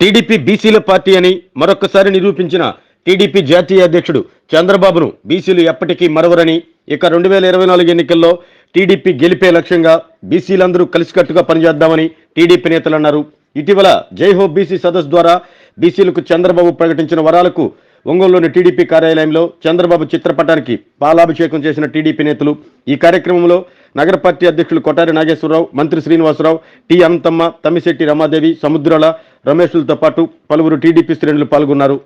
TDP బీసీల party అని మరొకసారి నిరూపించిన టీడీపీ జాతీయ అధ్యక్షుడు చంద్రబాబును బీసీలు ఎప్పటికీ మరవరని ఇక రెండు వేల ఇరవై నాలుగు ఎన్నికల్లో టీడీపీ గెలిపే లక్ష్యంగా బీసీలందరూ కలిసికట్టుగా పనిచేద్దామని టీడీపీ నేతలు అన్నారు. ఇటీవల జైహో బీసీ సదస్సు ద్వారా బీసీలకు చంద్రబాబు ప్రకటించిన వరాలకు ఒంగోలులోని టీడీపీ కార్యాలయంలో చంద్రబాబు చిత్రపటానికి పాలాభిషేకం చేసిన టీడీపీ నేతలు ఈ కార్యక్రమంలో నగర పార్టీ అధ్యక్షులు కొటారి నాగేశ్వరరావు మంత్రి శ్రీనివాసరావు టి అనంతమ్మ తమ్మిశెట్టి రమాదేవి సముద్రాల రమేష్లతో పాటు పలువురు టీడీపీ శ్రేణులు పాల్గొన్నారు.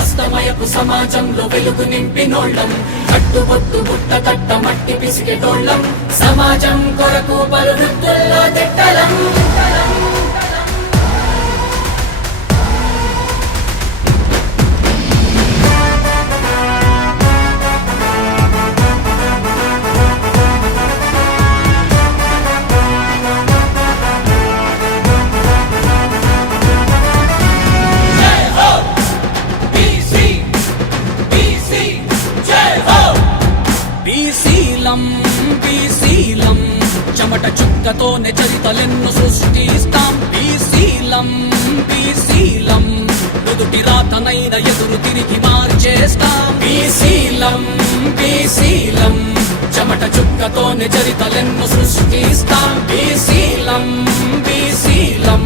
అస్తమయపు సమాజంలో వెలుగు నింపినోళ్ళం. కట్టుబొట్టు బుట్ట కట్ట మట్టి పిసికెటోళ్ళం. సమాజం కొరకు పలు వృత్తుల్లో తిట్టలం. చెమట చుక్కతోనే చరితలెన్ను సృష్టిస్తాం. బీసీలం బీసీలం ఎదుటి రాతనైన ఎదురు తిరిగి మార్చేస్తాం. బీసీలం బీసీలం చెమట చుక్కతోనే చరితలెన్ను సృష్టిస్తాం. బీసీలం బీసీలం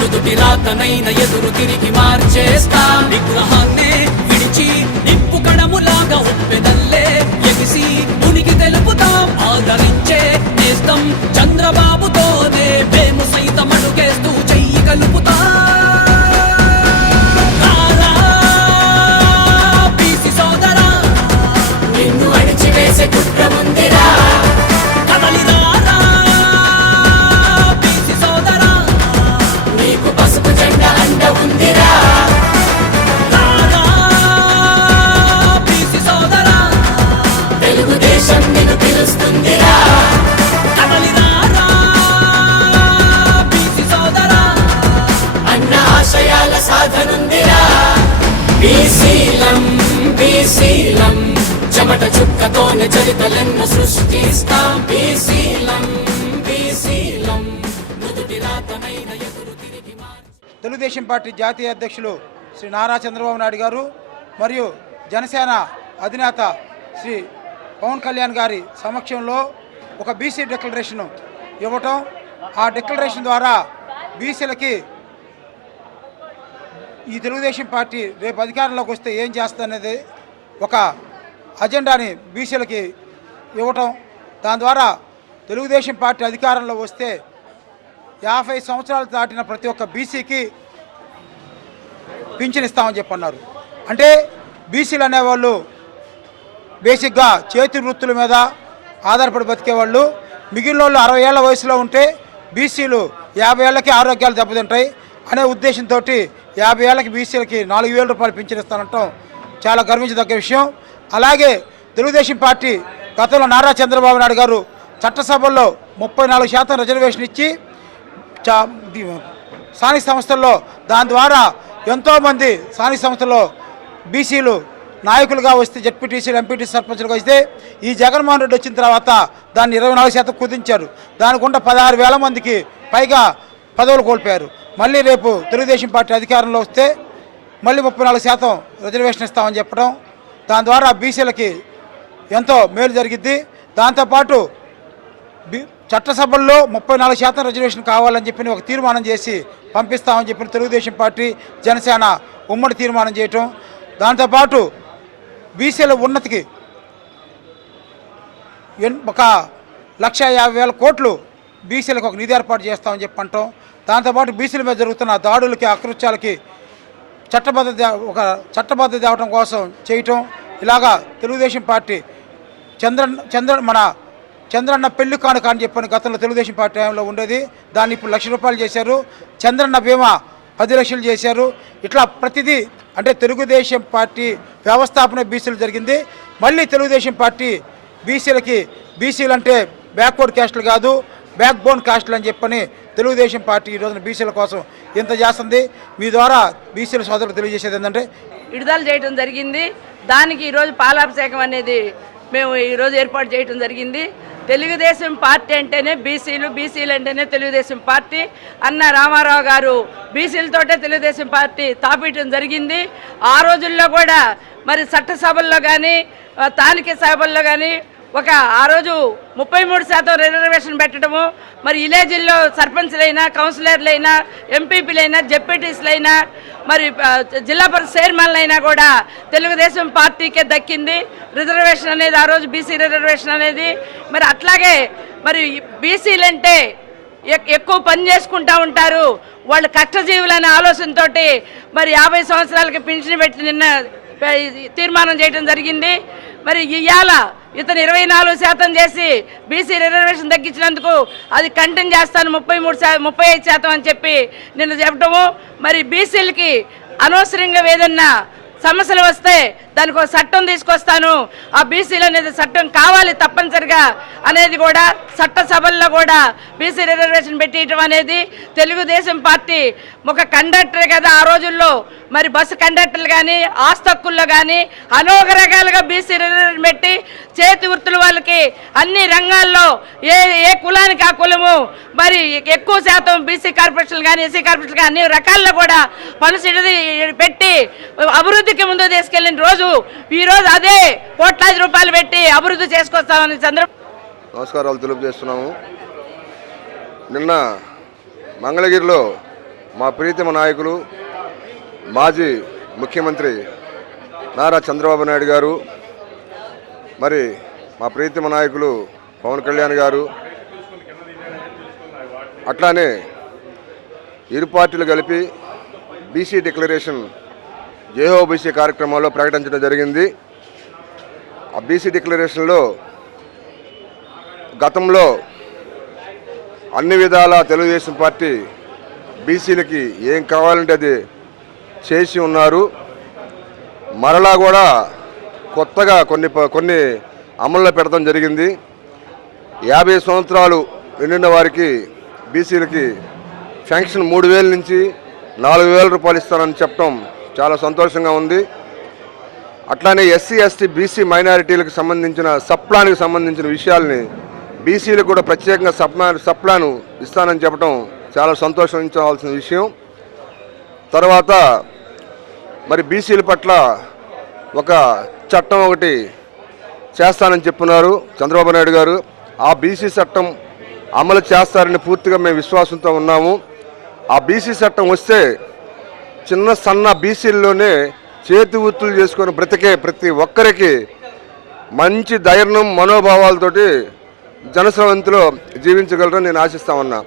నుదుటి రాతనైన ఎదురు తిరిగి మార్చేస్తాం. విగ్రహాన్నే విడిచి నిప్పు కడములాగా ఉప్పెదల్లే ఎగిసి మునిగి తెలుపుతాం. ఆదరించే నేస్తం చంద్రబాబుతోనే మేము సైతం అడుగేస్తూ చెయ్యి కలుపుతాం. చుక్కతోనే చరితలెన్ను సృష్టిస్తాం. బీసీలం బీసీలం. నుదుటి రాతమైన ఎదురు తిరిగి తెలుగుదేశం పార్టీ జాతీయ అధ్యక్షులు శ్రీ నారా చంద్రబాబు నాయుడు గారు మరియు జనసేన అధినేత శ్రీ పవన్ కళ్యాణ్ గారి సమక్షంలో ఒక బీసీ డిక్లరేషన్ ఇవ్వటం. ఆ డిక్లరేషన్ ద్వారా బీసీలకి ఈ తెలుగుదేశం పార్టీ రేపు అధికారంలోకి వస్తే ఏం చేస్తుందనేది ఒక అజెండాని బీసీలకి ఇవ్వటం దాని ద్వారా తెలుగుదేశం పార్టీ అధికారంలో వస్తే యాభై సంవత్సరాలు దాటిన ప్రతి ఒక్క బీసీకి పింఛన్ ఇస్తామని చెప్పన్నారు. అంటే బీసీలు అనేవాళ్ళు బేసిక్గా చేతి వృత్తుల మీద ఆధారపడి బతికేవాళ్ళు. మిగిలిన వాళ్ళు అరవై ఏళ్ళ వయసులో ఉంటే బీసీలు యాభై ఏళ్ళకి ఆరోగ్యాలు దెబ్బతింటాయి అనే ఉద్దేశంతో యాభై ఏళ్ళకి బీసీలకి నాలుగు వేల రూపాయలు పింఛన్ ఇస్తానంటాం. చాలా గర్వించదగ్గ విషయం. అలాగే తెలుగుదేశం పార్టీ గతంలో నారా చంద్రబాబు నాయుడు గారు చట్టసభల్లో ముప్పై నాలుగు శాతం రిజర్వేషన్ ఇచ్చి చా స్థానిక సంస్థల్లో దాని ద్వారా ఎంతోమంది స్థానిక సంస్థల్లో బీసీలు నాయకులుగా వస్తే జడ్పీటీసీలు ఎంపీటీసీ సర్పంచులుగా వస్తే ఈ జగన్మోహన్ రెడ్డి వచ్చిన తర్వాత దాన్ని ఇరవై నాలుగు శాతం కుదించారు. దానికుండా పదహారు వేల మందికి పైగా పదవులు కోల్పోయారు. మళ్ళీ రేపు తెలుగుదేశం పార్టీ అధికారంలో వస్తే మళ్ళీ ముప్పై నాలుగు శాతం రిజర్వేషన్ ఇస్తామని చెప్పడం దాని ద్వారా బీసీలకి ఎంతో మేలు జరిగిద్ది. దాంతోపాటు బి- చట్టసభల్లో ముప్పై నాలుగు శాతం రిజర్వేషన్ కావాలని చెప్పి ఒక తీర్మానం చేసి పంపిస్తామని చెప్పిన తెలుగుదేశం పార్టీ జనసేన ఉమ్మడి తీర్మానం చేయటం. దాంతోపాటు బీసీల ఉన్నతికి ఎన్- ఒక లక్ష యాభై వేల కోట్లు బీసీలకు ఒక నిధి ఏర్పాటు చేస్తామని చెప్పి అంటాం. దాంతోపాటు బీసీల మీద జరుగుతున్న దాడులకి అకృత్యాలకి చట్టబద్ధ ఒక చట్టబద్ధ తేవటం కోసం చేయటం. ఇలాగా తెలుగుదేశం పార్టీ చంద్రన్ చంద్ర మన చంద్రన్న పెళ్ళి కానుక అని చెప్పని గతంలో తెలుగుదేశం పార్టీ టైంలో ఉండేది. దాన్ని ఇప్పుడు లక్ష రూపాయలు చేశారు. చంద్రన్న బీమా పది లక్షలు చేశారు. ఇట్లా ప్రతిదీ అంటే తెలుగుదేశం పార్టీ వ్యవస్థాపన బీసీలు జరిగింది. మళ్ళీ తెలుగుదేశం పార్టీ బీసీలకి బీసీలు అంటే బ్యాక్వర్డ్ క్యాస్ట్లు కాదు బ్యాక్ బోన్ క్యాస్ట్లు అని చెప్పని తెలుగుదేశం పార్టీ ఈ రోజున బీసీల కోసం ఇంత చేస్తుంది. మీ ద్వారా బీసీల సోదరులు తెలియజేసేది ఏంటంటే విడుదల చేయడం జరిగింది. దానికి ఈరోజు పాలాభిషేకం అనేది మేము ఈరోజు ఏర్పాటు చేయడం జరిగింది. తెలుగుదేశం పార్టీ అంటేనే బీసీలు బీసీలు అంటేనే తెలుగుదేశం పార్టీ. అన్న రామారావు గారు బీసీలతోటే తెలుగుదేశం పార్టీ తాపీయటం జరిగింది. ఆ రోజుల్లో కూడా మరి చట్టసభల్లో కానీ స్థానిక సభల్లో కానీ ఒక ఆ రోజు ముప్పై మూడు శాతం రిజర్వేషన్ పెట్టడము. మరి విలేజ్ల్లో సర్పంచ్లైనా కౌన్సిలర్లైనా ఎంపీపీలైనా జెడ్పీటీసీలైనా మరి జిల్లా పరిషత్ చైర్మన్లైనా కూడా తెలుగుదేశం పార్టీకే దక్కింది. రిజర్వేషన్ అనేది ఆ రోజు బీసీ రిజర్వేషన్ అనేది. మరి అట్లాగే మరి బీసీలంటే ఎక్- ఎక్కువ పని చేసుకుంటా ఉంటారు. వాళ్ళు కష్టజీవులనే ఆలోచనతోటి మరి యాభై సంవత్సరాలకి పెన్షన్ పెట్టి నిన్న తీర్మానం చేయడం జరిగింది. మరి ఇవాళ ఇతను ఇరవై నాలుగు శాతం చేసి బీసీ రిజర్వేషన్ తగ్గించినందుకు అది కంటిన్యూ చేస్తాను ముప్పై మూడు శాతం ముప్పై ఐదు శాతం అని చెప్పి నిన్న చెప్పటము. మరి బీసీలకి అనవసరంగా ఏదన్నా సమస్యలు వస్తే దానికి ఒక చట్టం తీసుకొస్తాను. ఆ బీసీలు అనేది చట్టం కావాలి తప్పనిసరిగా అనేది కూడా చట్టసభల్లో కూడా బీసీ రిజర్వేషన్ పెట్టేయటం అనేది తెలుగుదేశం పార్టీ ఒక కండక్టర్ కదా ఆ రోజుల్లో. మరి బస్సు కండక్టర్లు కానీ ఆస్తక్కుల్లో కానీ అనేక రకాలుగా బీసీ రిజర్వేషన్ పెట్టి చేతి వృత్తుల వాళ్ళకి అన్ని రంగాల్లో ఏ ఏ కులానికి ఆ కులము మరి ఎక్కువ శాతం బీసీ కార్పొరేషన్లు కానీ ఎస్సీ కార్పొరేషన్లు కానీ అన్ని రకాల్లో కూడా పనులు పెట్టి అభివృద్ధికి ముందు తీసుకెళ్ళిన రోజు ఈరోజు అదే కోట్లాది రూపాయలు పెట్టి అభివృద్ధి చేసుకొస్తామని చంద్ర నమస్కారాలు తెలియజేస్తున్నాము. నిన్న మంగళగిరిలో మా ప్రీతమ నాయకులు మాజీ ముఖ్యమంత్రి నారా చంద్రబాబు నాయుడు గారు మరి మా ప్రీతమ నాయకులు పవన్ కళ్యాణ్ గారు అట్లానే ఇరు పార్టీలు కలిపి బీసీ డిక్లరేషన్ జేఓబీసీ కార్యక్రమంలో ప్రకటించడం జరిగింది. ఆ బీసీ డిక్లరేషన్లో గతంలో అన్ని విధాల తెలుగుదేశం పార్టీ బీసీలకి ఏం కావాలంటే అది చేసి ఉన్నారు. మరలా కూడా కొత్తగా కొన్ని ప- కొన్ని అమల్లో పెడతాం జరిగింది. యాభై సంవత్సరాలు నిండిన వారికి బీసీలకి ఫెన్షన్ మూడు వేల నుంచి నాలుగు వేల రూపాయలు ఇస్తానని చెప్పడం చాలా సంతోషంగా ఉంది. అట్లానే ఎస్సీ ఎస్టీ బీసీ మైనారిటీలకు సంబంధించిన సప్లానికి సంబంధించిన విషయాల్ని బీసీలకు కూడా ప్రత్యేకంగా సప్లా సప్లాను ఇస్తానని చెప్పడం చాలా సంతోషించవలసిన విషయం. తర్వాత మరి బీసీల పట్ల ఒక చట్టం ఒకటి చేస్తానని చెప్పున్నారు చంద్రబాబు నాయుడు గారు. ఆ బీసీ చట్టం అమలు చేస్తారని పూర్తిగా మేము విశ్వాసంతో ఉన్నాము. ఆ బీసీ చట్టం వస్తే చిన్న సన్న బీసీల్లోనే చేతి వృత్తులు చేసుకొని బ్రతికే ప్రతి ఒక్కరికి మంచి ధైర్యం మనోభావాలతోటి జనస్రవంతిలో జీవించగలరని నేను ఆశిస్తా ఉన్నా.